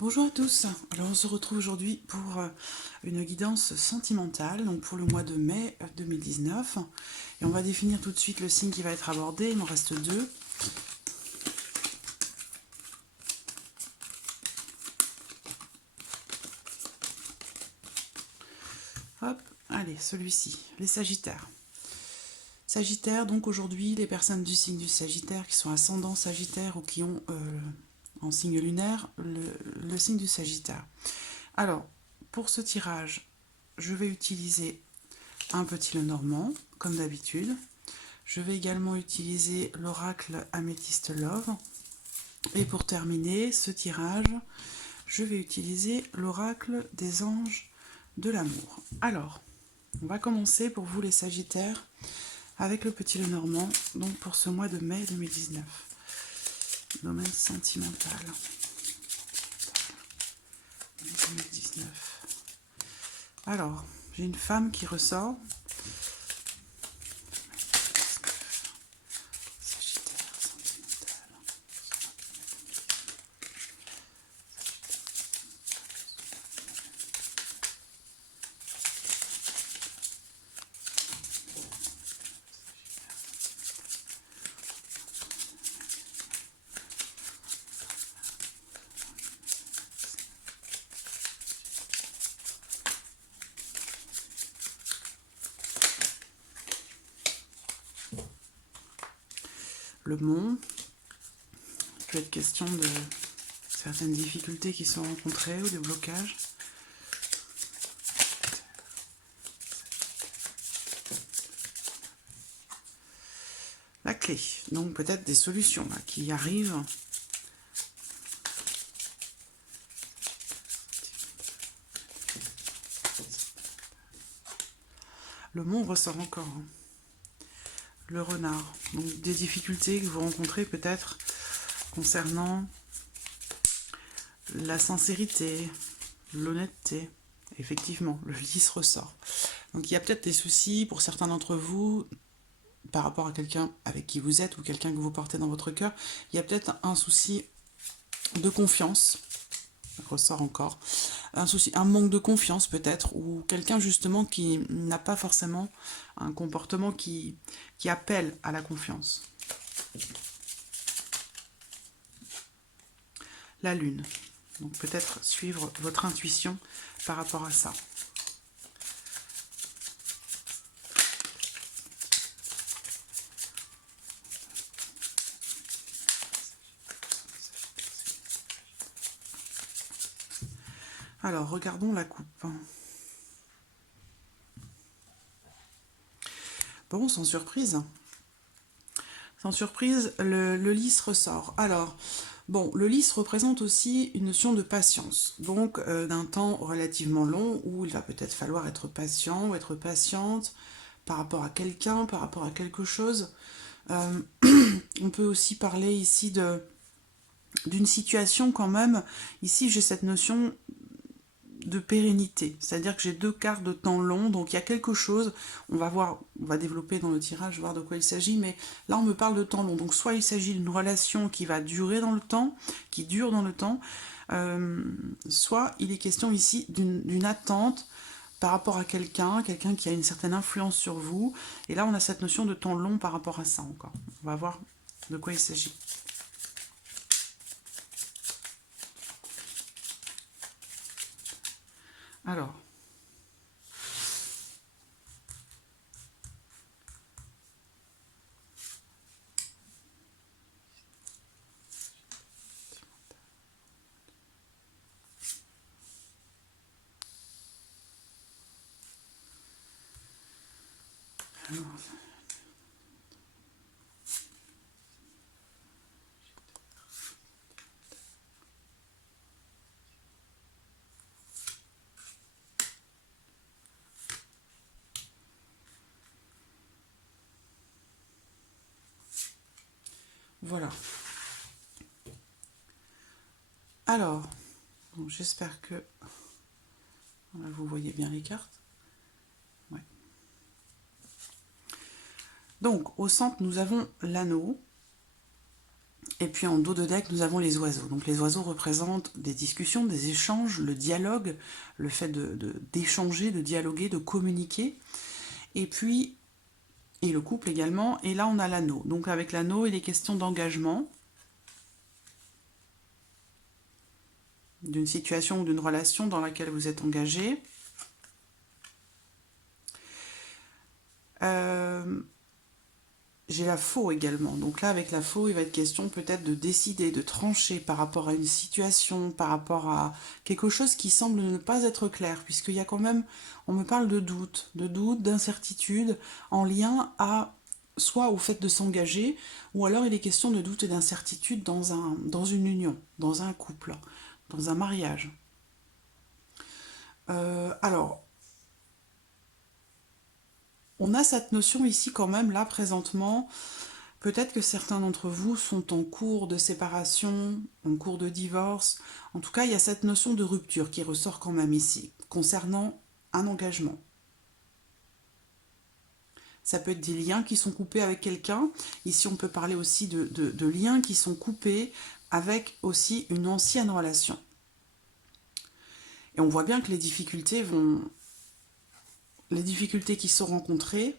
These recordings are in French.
Bonjour à tous, alors on se retrouve aujourd'hui pour une guidance sentimentale, donc pour le mois de mai 2019. Et on va définir tout de suite le signe qui va être abordé, il m'en reste deux. Hop, allez, celui-ci, les Sagittaires. Sagittaire, donc aujourd'hui, les personnes du signe du Sagittaire qui sont ascendants Sagittaire ou qui ont en signe lunaire le signe du Sagittaire. Alors, pour ce tirage, je vais utiliser un petit Lenormand, comme d'habitude. Je vais également utiliser l'oracle Améthyste Love. Et pour terminer ce tirage, je vais utiliser l'oracle des anges de l'amour. Alors, on va commencer pour vous les Sagittaires avec le petit Lenormand, donc pour ce mois de mai 2019. Domaine sentimental. 2019. Alors, j'ai une femme qui ressort. Sagittaire sentimental. Le mont, il peut être question de certaines difficultés qui sont rencontrées ou des blocages. La clé, donc peut-être des solutions là, qui arrivent. Le mont ressort encore. Le renard, donc des difficultés que vous rencontrez peut-être concernant la sincérité, l'honnêteté. Effectivement, le lys ressort. Donc il y a peut-être des soucis pour certains d'entre vous par rapport à quelqu'un avec qui vous êtes ou quelqu'un que vous portez dans votre cœur. Il y a peut-être un souci de confiance, ressort encore, un souci, un manque de confiance peut-être, ou quelqu'un justement qui n'a pas forcément un comportement qui appelle à la confiance. La lune, donc peut-être suivre votre intuition par rapport à ça. Alors, regardons la coupe. Bon, sans surprise. Sans surprise, le lys ressort. Alors, bon, le lys représente aussi une notion de patience, donc d'un temps relativement long où il va peut-être falloir être patient ou être patiente par rapport à quelqu'un, par rapport à quelque chose. Euh, on peut aussi parler ici d'une situation quand même. Ici, j'ai cette notion de pérennité, c'est-à-dire que j'ai deux cartes de temps long, donc il y a quelque chose, on va voir, on va développer dans le tirage, voir de quoi il s'agit, mais là on me parle de temps long, donc soit il s'agit d'une relation qui va durer dans le temps, qui dure dans le temps, soit il est question ici d'une attente par rapport à quelqu'un qui a une certaine influence sur vous, et là on a cette notion de temps long par rapport à ça encore. On va voir de quoi il s'agit. Alors, voilà. Alors, bon, j'espère que voilà, vous voyez bien les cartes. Ouais. Donc, au centre, nous avons l'anneau. Et puis en dos de deck, nous avons les oiseaux. Donc les oiseaux représentent des discussions, des échanges, le dialogue, le fait d'échanger, de dialoguer, de communiquer. Et puis, et le couple également. Et là, on a l'anneau. Donc avec l'anneau, il est question d'engagement, d'une situation ou d'une relation dans laquelle vous êtes engagé. J'ai la faux également. Donc là, avec la faux, il va être question peut-être de décider, de trancher par rapport à une situation, par rapport à quelque chose qui semble ne pas être clair, puisqu'il y a quand même, on me parle de doute, d'incertitude, en lien à soit au fait de s'engager, ou alors il est question de doute et d'incertitude dans une union, dans un couple, dans un mariage. Alors, on a cette notion ici quand même, là, présentement. Peut-être que certains d'entre vous sont en cours de séparation, en cours de divorce. En tout cas, il y a cette notion de rupture qui ressort quand même ici, concernant un engagement. Ça peut être des liens qui sont coupés avec quelqu'un. Ici, on peut parler aussi de liens qui sont coupés avec aussi une ancienne relation. Et on voit bien que les difficultés qui sont rencontrées,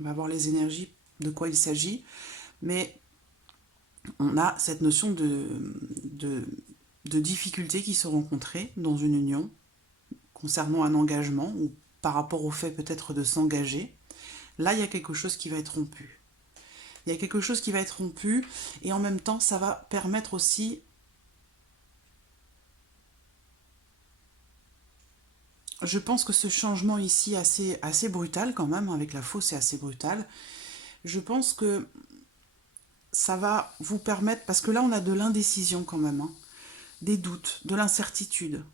on va voir les énergies, de quoi il s'agit, mais on a cette notion de difficultés qui sont rencontrées dans une union concernant un engagement ou par rapport au fait peut-être de s'engager. Là, il y a quelque chose qui va être rompu. Il y a quelque chose qui va être rompu et en même temps, ça va permettre aussi... Je pense que ce changement ici assez brutal quand même, avec la fausse, c'est assez brutal. Je pense que ça va vous permettre, parce que là on a de l'indécision quand même, hein, des doutes, de l'incertitude.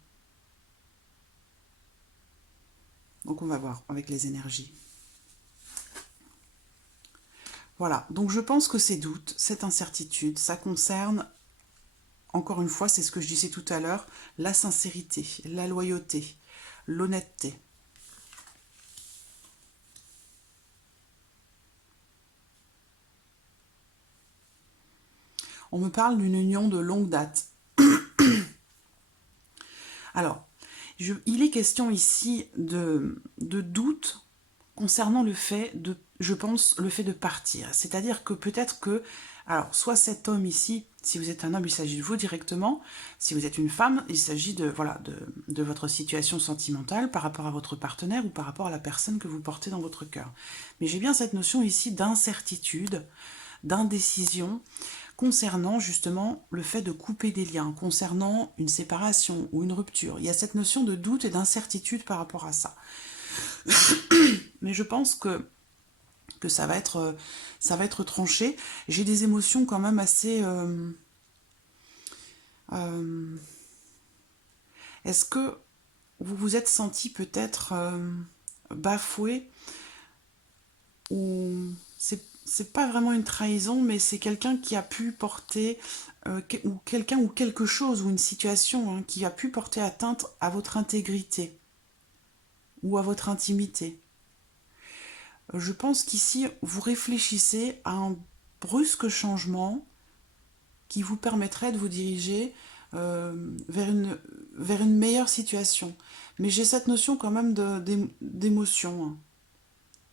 Donc on va voir avec les énergies. Voilà, donc je pense que ces doutes, cette incertitude, ça concerne, encore une fois, c'est ce que je disais tout à l'heure, la sincérité, la loyauté, l'honnêteté. On me parle d'une union de longue date. Alors, il est question ici de doute concernant le fait de, je pense, le fait de partir. C'est-à-dire que peut-être que, alors, soit cet homme ici, si vous êtes un homme, il s'agit de vous directement. Si vous êtes une femme, il s'agit de, voilà, de votre situation sentimentale par rapport à votre partenaire ou par rapport à la personne que vous portez dans votre cœur. Mais j'ai bien cette notion ici d'incertitude, d'indécision, concernant justement le fait de couper des liens, concernant une séparation ou une rupture. Il y a cette notion de doute et d'incertitude par rapport à ça. Mais je pense que ça va être tranché. J'ai des émotions quand même assez... Est-ce que vous vous êtes senti peut-être bafoué, ou c'est pas vraiment une trahison, mais c'est quelqu'un qui a pu porter, ou quelqu'un ou quelque chose, ou une situation, hein, qui a pu porter atteinte à votre intégrité, ou à votre intimité. Je pense qu'ici, vous réfléchissez à un brusque changement qui vous permettrait de vous diriger vers une meilleure situation. Mais j'ai cette notion quand même d'émotion, hein.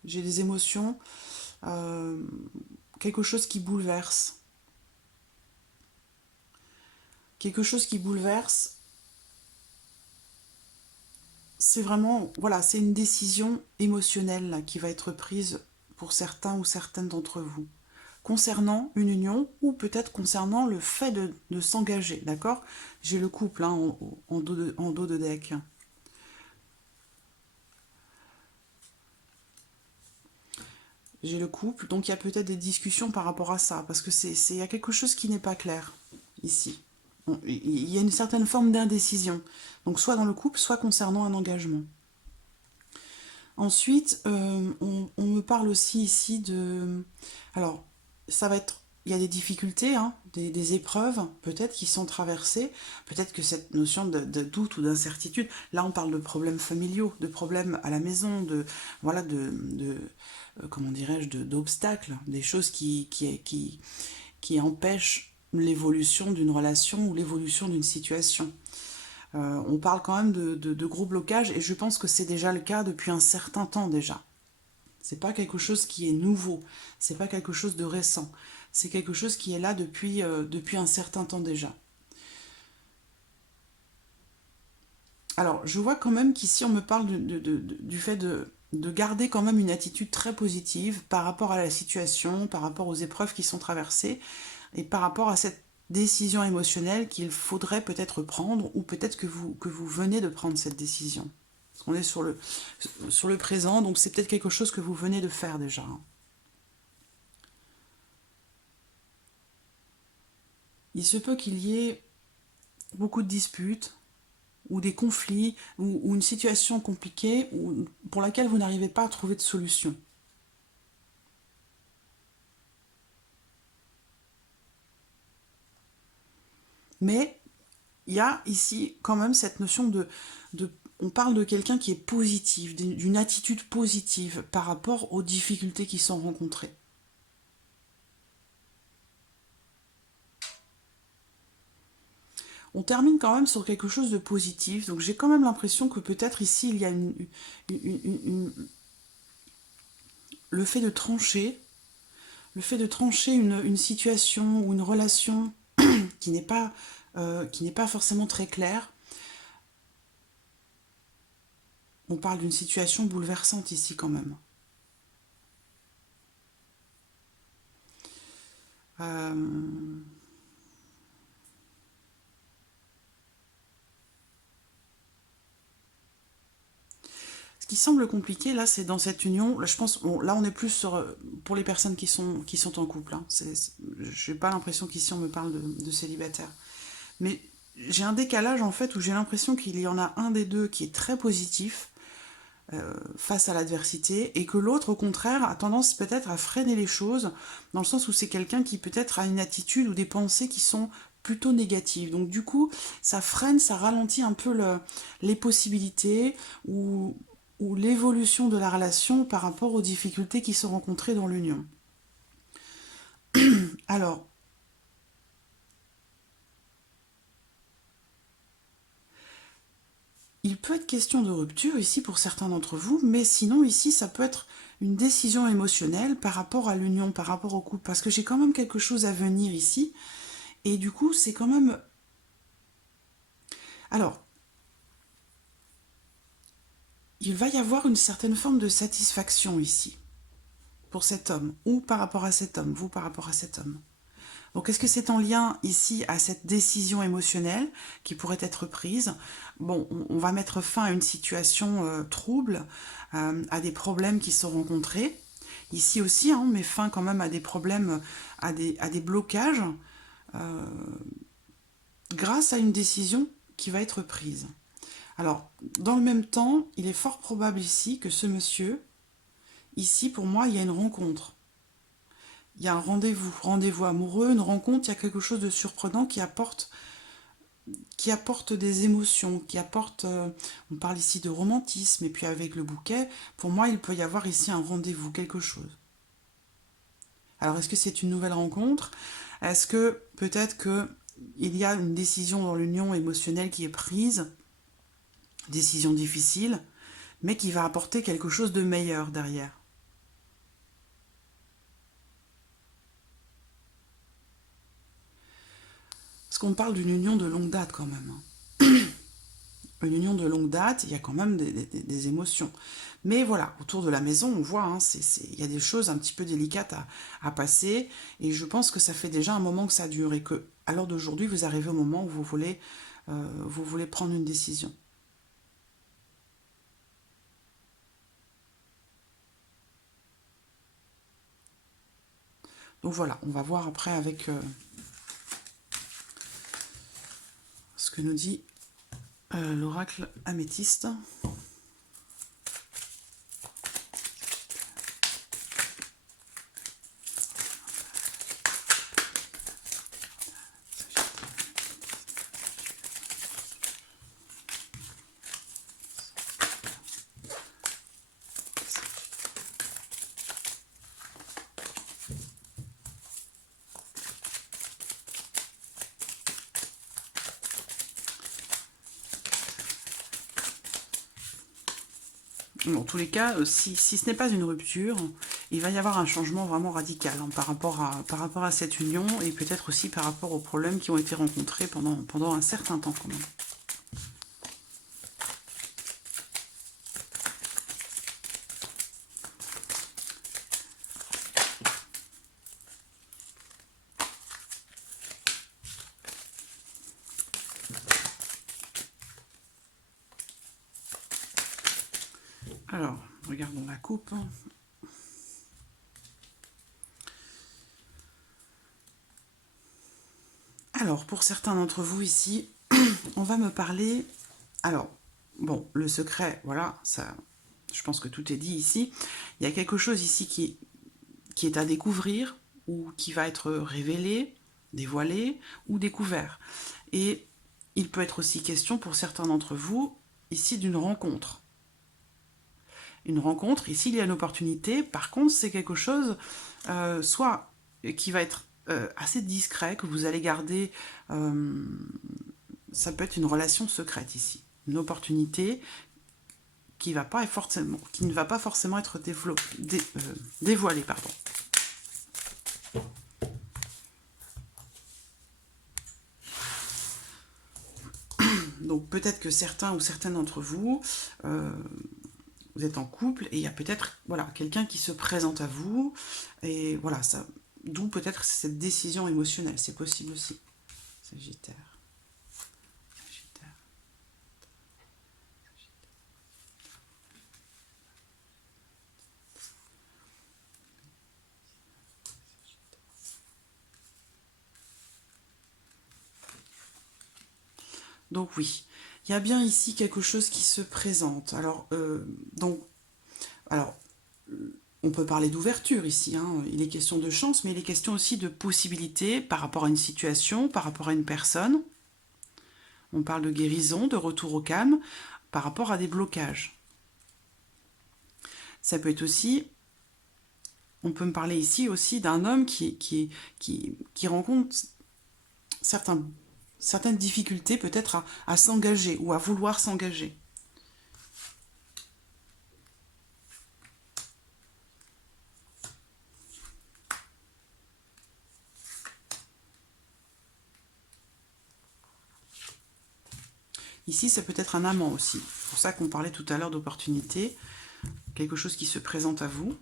J'ai des émotions, quelque chose qui bouleverse. Quelque chose qui bouleverse, c'est vraiment, voilà, c'est une décision émotionnelle là, qui va être prise pour certains ou certaines d'entre vous, concernant une union ou peut-être concernant le fait de s'engager, d'accord? J'ai le couple hein, en dos de deck. J'ai le couple, donc il y a peut-être des discussions par rapport à ça, parce que il y a quelque chose qui n'est pas clair ici. Il y a une certaine forme d'indécision, donc soit dans le couple, soit concernant un engagement. Ensuite, on me parle aussi ici de... Alors, ça va être... Il y a des difficultés, hein, des épreuves peut-être qui sont traversées. Peut-être que cette notion de doute ou d'incertitude, là on parle de problèmes familiaux, de problèmes à la maison, comment dirais-je, d'obstacles, des choses qui qui empêche l'évolution d'une relation ou l'évolution d'une situation. On parle quand même de gros blocages et je pense que c'est déjà le cas depuis un certain temps déjà. C'est pas quelque chose qui est nouveau, c'est pas quelque chose de récent, c'est quelque chose qui est là depuis un certain temps déjà. Alors, je vois quand même qu'ici on me parle du fait de garder quand même une attitude très positive par rapport à la situation, par rapport aux épreuves qui sont traversées et par rapport à cette décision émotionnelle qu'il faudrait peut-être prendre ou peut-être que vous venez de prendre cette décision. Parce qu'on est sur le présent, donc c'est peut-être quelque chose que vous venez de faire déjà. Il se peut qu'il y ait beaucoup de disputes ou des conflits ou une situation compliquée pour laquelle vous n'arrivez pas à trouver de solution. Mais il y a ici quand même cette notion on parle de quelqu'un qui est positif, d'une attitude positive par rapport aux difficultés qui sont rencontrées. On termine quand même sur quelque chose de positif, donc j'ai quand même l'impression que peut-être ici il y a le fait de trancher, une situation ou une relation qui n'est pas, forcément très claire. On parle d'une situation bouleversante ici quand même. Ce qui semble compliqué là, c'est dans cette union. Là, je pense, bon, là on est plus sur pour les personnes qui sont en couple. Hein. Je n'ai pas l'impression qu'ici on me parle de célibataire. Mais j'ai un décalage en fait où j'ai l'impression qu'il y en a un des deux qui est très positif face à l'adversité et que l'autre au contraire a tendance peut-être à freiner les choses dans le sens où c'est quelqu'un qui peut-être a une attitude ou des pensées qui sont plutôt négatives. Donc du coup, ça freine, ça ralentit un peu les possibilités ou l'évolution de la relation par rapport aux difficultés qui sont rencontrées dans l'union. Alors, il peut être question de rupture ici pour certains d'entre vous, mais sinon ici ça peut être une décision émotionnelle par rapport à l'union, par rapport au couple, parce que j'ai quand même quelque chose à venir ici, et du coup c'est quand même... Alors, il va y avoir une certaine forme de satisfaction ici, pour cet homme, ou par rapport à cet homme, vous par rapport à cet homme. Donc est-ce que c'est en lien ici à cette décision émotionnelle qui pourrait être prise? Bon, on va mettre fin à une situation trouble, à des problèmes qui sont rencontrés. Ici aussi, hein, on met fin quand même à des problèmes, à des blocages, grâce à une décision qui va être prise. Alors, dans le même temps, il est fort probable ici que ce monsieur, ici pour moi, il y a une rencontre. Il y a un rendez-vous amoureux, une rencontre, il y a quelque chose de surprenant qui apporte des émotions, qui apporte, on parle ici de romantisme, et puis avec le bouquet, pour moi, il peut y avoir ici un rendez-vous, quelque chose. Alors, est-ce que c'est une nouvelle rencontre? Est-ce que peut-être qu'il y a une décision dans l'union émotionnelle qui est prise, décision difficile, mais qui va apporter quelque chose de meilleur derrière? Parce qu'on parle d'une union de longue date quand même. Une union de longue date, il y a quand même des émotions. Mais voilà, autour de la maison, on voit, hein, il y a des choses un petit peu délicates à passer. Et je pense que ça fait déjà un moment que ça dure et que, à l'heure d'aujourd'hui, vous arrivez au moment où vous voulez prendre une décision. Donc voilà, on va voir après avec ce que nous dit l'oracle améthyste. Dans tous les cas, si ce n'est pas une rupture, il va y avoir un changement vraiment radical hein, par rapport à cette union et peut-être aussi par rapport aux problèmes qui ont été rencontrés pendant un certain temps quand même. Alors, regardons la coupe. Alors, pour certains d'entre vous ici, on va me parler... Alors, bon, le secret, voilà, ça, je pense que tout est dit ici. Il y a quelque chose ici qui est à découvrir ou qui va être révélé, dévoilé ou découvert. Et il peut être aussi question pour certains d'entre vous ici d'une rencontre. Une rencontre, ici il y a une opportunité, par contre c'est quelque chose soit qui va être assez discret, que vous allez garder, ça peut être une relation secrète ici, une opportunité qui ne va pas forcément être dévoilée. Pardon. Donc peut-être que certains ou certaines d'entre vous, vous êtes en couple et il y a peut-être voilà, quelqu'un qui se présente à vous et voilà, ça, d'où peut-être cette décision émotionnelle, c'est possible aussi. Sagittaire. Donc oui, il y a bien ici quelque chose qui se présente. Alors, on peut parler d'ouverture ici, hein. Il est question de chance, mais il est question aussi de possibilités par rapport à une situation, par rapport à une personne. On parle de guérison, de retour au calme, par rapport à des blocages. Ça peut être aussi, on peut me parler ici aussi d'un homme qui rencontre certaines difficultés peut-être à s'engager ou à vouloir s'engager. Ici, ça peut être un amant aussi. C'est pour ça qu'on parlait tout à l'heure d'opportunité. Quelque chose qui se présente à vous.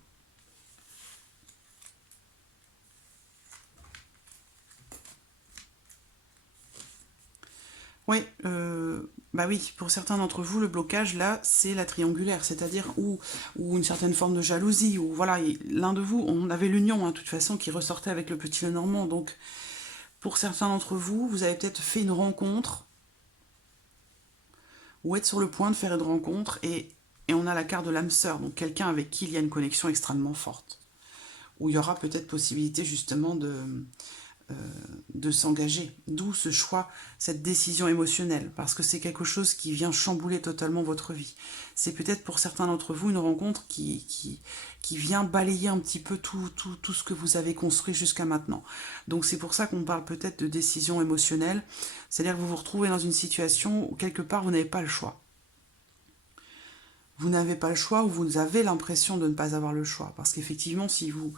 Oui, bah oui, pour certains d'entre vous, le blocage, là, c'est la triangulaire, c'est-à-dire ou une certaine forme de jalousie, ou voilà, l'un de vous, on avait l'union, hein, de toute façon, qui ressortait avec le petit Lenormand, donc pour certains d'entre vous, vous avez peut-être fait une rencontre, ou êtes sur le point de faire une rencontre, et on a la carte de l'âme sœur, donc quelqu'un avec qui il y a une connexion extrêmement forte, où il y aura peut-être possibilité justement de s'engager, d'où ce choix, cette décision émotionnelle, parce que c'est quelque chose qui vient chambouler totalement votre vie. C'est peut-être pour certains d'entre vous une rencontre qui vient balayer un petit peu tout ce que vous avez construit jusqu'à maintenant. Donc c'est pour ça qu'on parle peut-être de décision émotionnelle, c'est-à-dire que vous vous retrouvez dans une situation où quelque part vous n'avez pas le choix. Vous n'avez pas le choix ou vous avez l'impression de ne pas avoir le choix. Parce qu'effectivement, si vous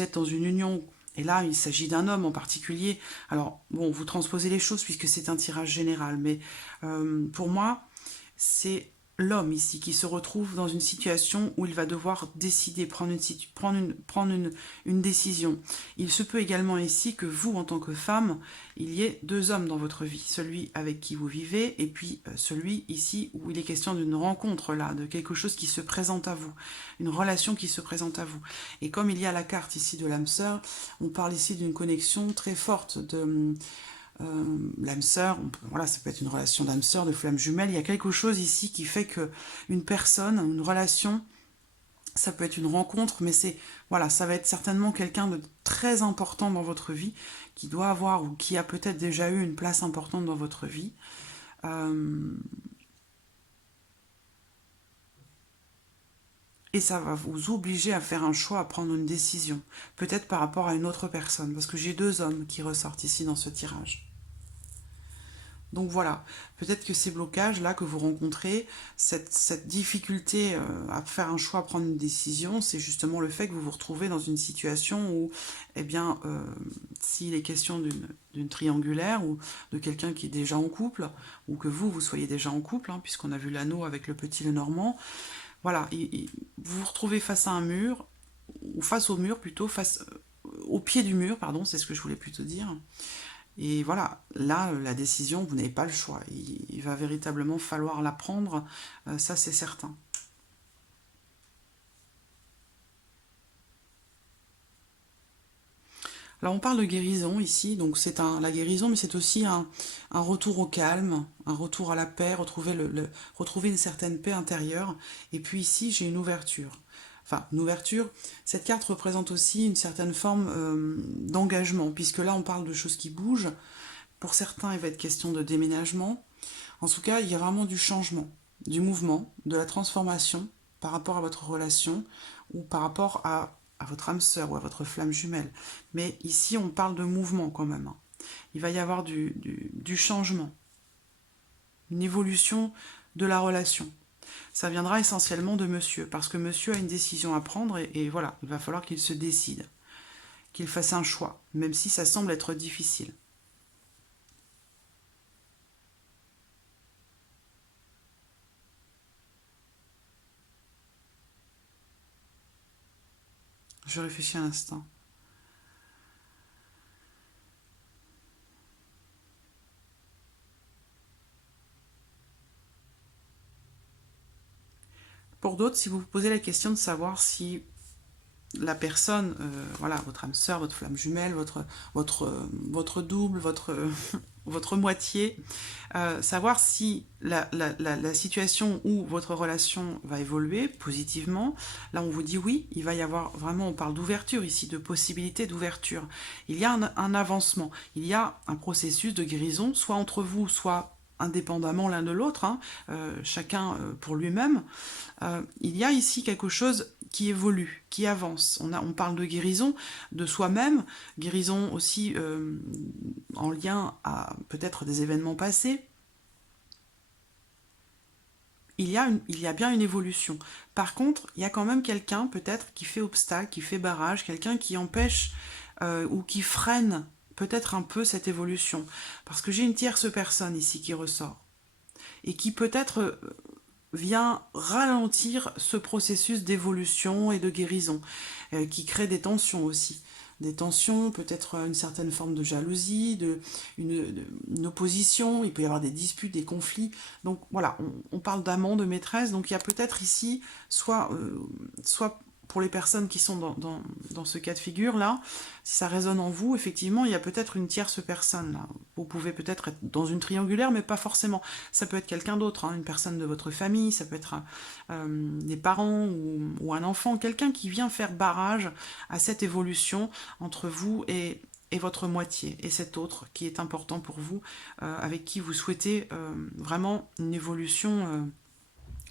êtes dans une union, et là il s'agit d'un homme en particulier, alors bon, vous transposez les choses puisque c'est un tirage général, mais pour moi, c'est l'homme ici qui se retrouve dans une situation où il va devoir décider, prendre une décision. Il se peut également ici que vous, en tant que femme, il y ait deux hommes dans votre vie, celui avec qui vous vivez et puis celui ici où il est question d'une rencontre là, de quelque chose qui se présente à vous, une relation qui se présente à vous. Et comme il y a la carte ici de l'âme sœur, on parle ici d'une connexion très forte de l'âme sœur, voilà, ça peut être une relation d'âme sœur, de flamme jumelle. Il y a quelque chose ici qui fait que une personne, une relation, ça peut être une rencontre, mais c'est voilà, ça va être certainement quelqu'un de très important dans votre vie, qui doit avoir ou qui a peut-être déjà eu une place importante dans votre vie. Et ça va vous obliger à faire un choix, à prendre une décision, peut-être par rapport à une autre personne, parce que j'ai deux hommes qui ressortent ici dans ce tirage. Donc voilà, peut-être que ces blocages-là que vous rencontrez, cette difficulté à faire un choix, à prendre une décision, c'est justement le fait que vous vous retrouvez dans une situation où, eh bien, s'il est question d'une triangulaire ou de quelqu'un qui est déjà en couple, ou que vous soyez déjà en couple, hein, puisqu'on a vu l'anneau avec le petit Lenormand, voilà, vous vous retrouvez face à un mur, ou face au mur plutôt, face au pied du mur, pardon, c'est ce que je voulais plutôt dire. Et voilà, là, la décision, vous n'avez pas le choix. Il va véritablement falloir la prendre, ça c'est certain. Alors on parle de guérison ici, donc c'est la guérison, mais c'est aussi un retour au calme, un retour à la paix, retrouver une certaine paix intérieure. Et puis ici, j'ai une ouverture. Enfin, une ouverture, cette carte représente aussi une certaine forme d'engagement, puisque là on parle de choses qui bougent. Pour certains, il va être question de déménagement. En tout cas, il y a vraiment du changement, du mouvement, de la transformation par rapport à votre relation ou par rapport à votre âme sœur ou à votre flamme jumelle. Mais ici, on parle de mouvement quand même, hein. Il va y avoir du changement, une évolution de la relation. Ça viendra essentiellement de monsieur, parce que monsieur a une décision à prendre et voilà, il va falloir qu'il se décide, qu'il fasse un choix, même si ça semble être difficile. Je réfléchis un instant. Pour d'autres, si vous vous posez la question de savoir si la personne, voilà, votre âme sœur, votre flamme jumelle, votre double, votre moitié, savoir si la situation ou votre relation va évoluer positivement. Là, on vous dit oui, il va y avoir vraiment, on parle d'ouverture ici, de possibilité d'ouverture. Il y a un avancement, il y a un processus de guérison, soit entre vous, soit indépendamment l'un de l'autre, hein, chacun pour lui-même. Il y a ici quelque chose qui évolue, qui avance. On parle de guérison de soi-même, guérison aussi en lien à peut-être des événements passés. Il y a bien une évolution. Par contre, il y a quand même quelqu'un peut-être qui fait obstacle, qui fait barrage, quelqu'un qui empêche ou qui freine peut-être un peu cette évolution. Parce que j'ai une tierce personne ici qui ressort et qui peut-être vient ralentir ce processus d'évolution et de guérison, qui crée des tensions aussi. Des tensions, peut-être une certaine forme de jalousie, une opposition, il peut y avoir des disputes, des conflits. Donc voilà, on parle d'amant, de maîtresse, donc il y a peut-être ici soit pour les personnes qui sont dans ce cas de figure-là, si ça résonne en vous, effectivement, il y a peut-être une tierce personne là. Vous pouvez peut-être être dans une triangulaire, mais pas forcément. Ça peut être quelqu'un d'autre, hein, une personne de votre famille, ça peut être des parents ou un enfant, quelqu'un qui vient faire barrage à cette évolution entre vous et votre moitié, et cet autre qui est important pour vous, avec qui vous souhaitez vraiment une évolution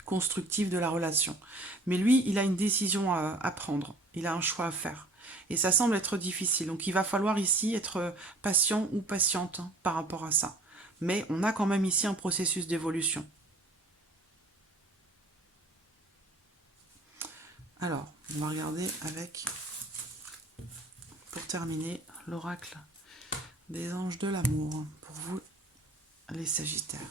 constructive de la relation. Mais lui, il a une décision à prendre, il a un choix à faire. Et ça semble être difficile. Donc il va falloir ici être patient ou patiente hein, par rapport à ça. Mais on a quand même ici un processus d'évolution. Alors, on va regarder avec, pour terminer, l'oracle des anges de l'amour pour vous, les Sagittaires.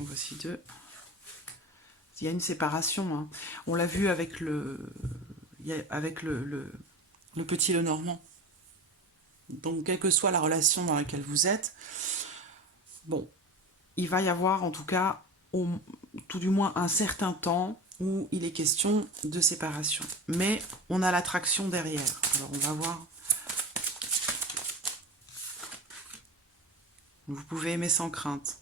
En voici deux. Il y a une séparation. Hein. On l'a vu avec le petit Lenormand. Donc, quelle que soit la relation dans laquelle vous êtes, bon, il va y avoir en tout cas, tout du moins un certain temps où il est question de séparation. Mais on a l'attraction derrière. Alors, on va voir. Vous pouvez aimer sans crainte.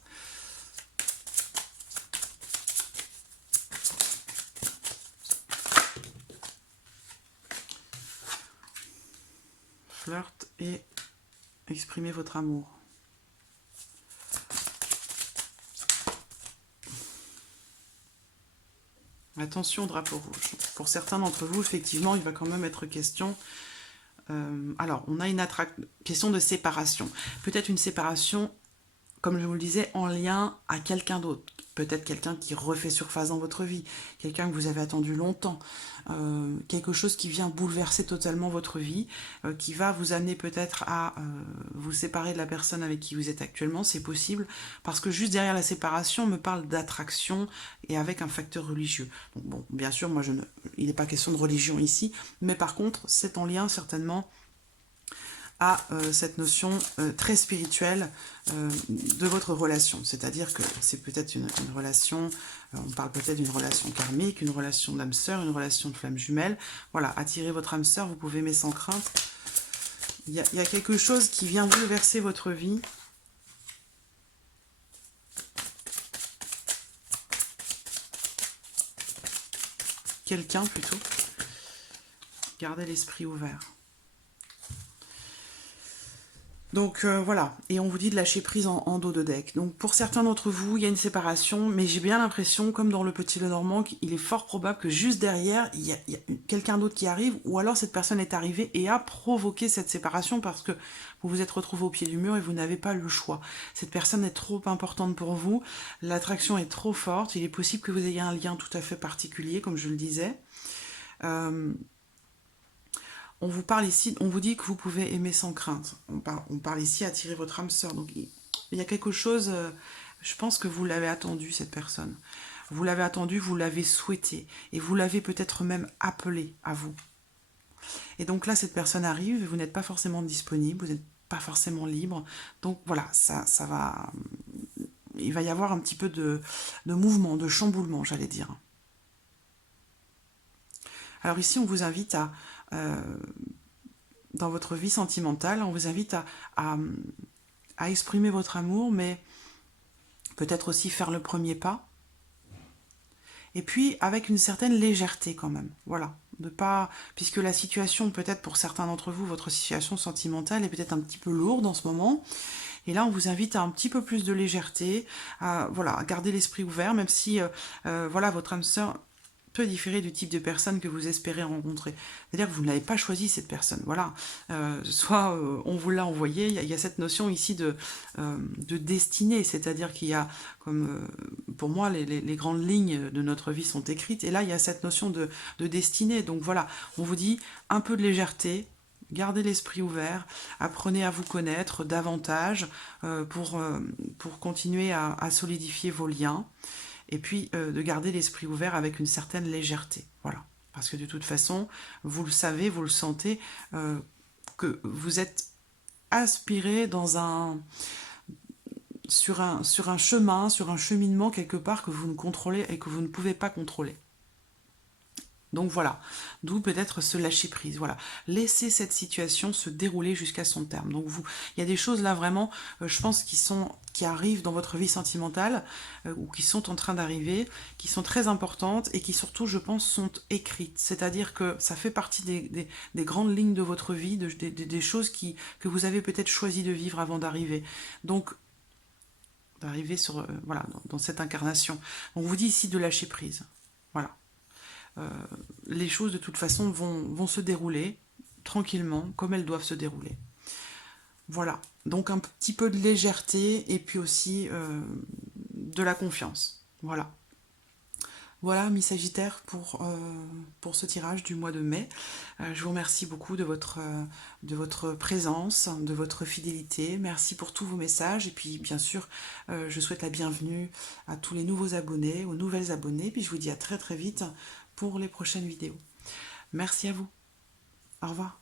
Flirt et exprimer votre amour. Attention, drapeau rouge. Pour certains d'entre vous, effectivement, il va quand même être question... alors, on a une question de séparation. Peut-être une séparation, comme je vous le disais, en lien à quelqu'un d'autre. Peut-être quelqu'un qui refait surface dans votre vie, quelqu'un que vous avez attendu longtemps, quelque chose qui vient bouleverser totalement votre vie, qui va vous amener peut-être à vous séparer de la personne avec qui vous êtes actuellement, c'est possible, parce que juste derrière la séparation, on me parle d'attraction et avec un facteur religieux. Donc bon, bien sûr, moi, il n'est pas question de religion ici, mais par contre, c'est en lien certainement à cette notion très spirituelle de votre relation. C'est-à-dire que c'est peut-être une relation, on parle peut-être d'une relation karmique, une relation d'âme sœur, une relation de flamme jumelle. Voilà, attirez votre âme sœur, vous pouvez aimer sans crainte. Il y a quelque chose qui vient bouleverser votre vie. Quelqu'un plutôt. Gardez l'esprit ouvert. Donc voilà, et on vous dit de lâcher prise en dos de deck. Donc pour certains d'entre vous, il y a une séparation, mais j'ai bien l'impression, comme dans le Petit Lenormand, qu'il est fort probable que juste derrière, il y a quelqu'un d'autre qui arrive, ou alors cette personne est arrivée et a provoqué cette séparation parce que vous vous êtes retrouvé au pied du mur et vous n'avez pas le choix. Cette personne est trop importante pour vous, l'attraction est trop forte, il est possible que vous ayez un lien tout à fait particulier, comme je le disais. On vous parle ici, on vous dit que vous pouvez aimer sans crainte. On parle ici attirer votre âme sœur. Donc il y a quelque chose, je pense que vous l'avez attendu, cette personne. Vous l'avez attendu, vous l'avez souhaité. Et vous l'avez peut-être même appelé à vous. Et donc là, cette personne arrive, et vous n'êtes pas forcément disponible, vous n'êtes pas forcément libre. Donc voilà, ça va... Il va y avoir un petit peu de mouvement, de chamboulement, j'allais dire. Alors ici, on vous invite à... dans votre vie sentimentale, on vous invite à exprimer votre amour, mais peut-être aussi faire le premier pas. Et puis avec une certaine légèreté quand même, voilà. De pas, puisque la situation, peut-être pour certains d'entre vous, votre situation sentimentale est peut-être un petit peu lourde en ce moment. Et là, on vous invite à un petit peu plus de légèreté, à garder l'esprit ouvert, même si voilà, votre âme sœur peut différer du type de personne que vous espérez rencontrer. C'est-à-dire que vous n'avez pas choisi cette personne. Voilà. Soit on vous l'a envoyé, il y a cette notion ici de destinée, c'est-à-dire qu'il y a, comme pour moi, les grandes lignes de notre vie sont écrites, et là, il y a cette notion de destinée. Donc voilà, on vous dit un peu de légèreté, gardez l'esprit ouvert, apprenez à vous connaître davantage pour continuer à solidifier vos liens. Et puis de garder l'esprit ouvert avec une certaine légèreté. Voilà. Parce que de toute façon, vous le savez, vous le sentez, que vous êtes aspiré sur un chemin, sur un cheminement quelque part que vous ne contrôlez et que vous ne pouvez pas contrôler. Donc voilà, d'où peut-être ce lâcher prise. Voilà, laissez cette situation se dérouler jusqu'à son terme. Donc il y a des choses là vraiment, je pense, qui arrivent dans votre vie sentimentale ou qui sont en train d'arriver, qui sont très importantes et qui surtout, je pense, sont écrites. C'est-à-dire que ça fait partie des grandes lignes de votre vie, des choses que vous avez peut-être choisi de vivre avant d'arriver. Donc d'arriver sur voilà, dans cette incarnation. On vous dit ici de lâcher prise. Voilà. Les choses de toute façon vont se dérouler tranquillement comme elles doivent se dérouler. Voilà, donc un petit peu de légèreté et puis aussi de la confiance. Voilà. Voilà, mes Sagittaires, pour ce tirage du mois de mai. Je vous remercie beaucoup de votre présence, de votre fidélité. Merci pour tous vos messages. Et puis, bien sûr, je souhaite la bienvenue à tous les nouveaux abonnés, aux nouvelles abonnées. Puis je vous dis à très très vite pour les prochaines vidéos. Merci à vous. Au revoir.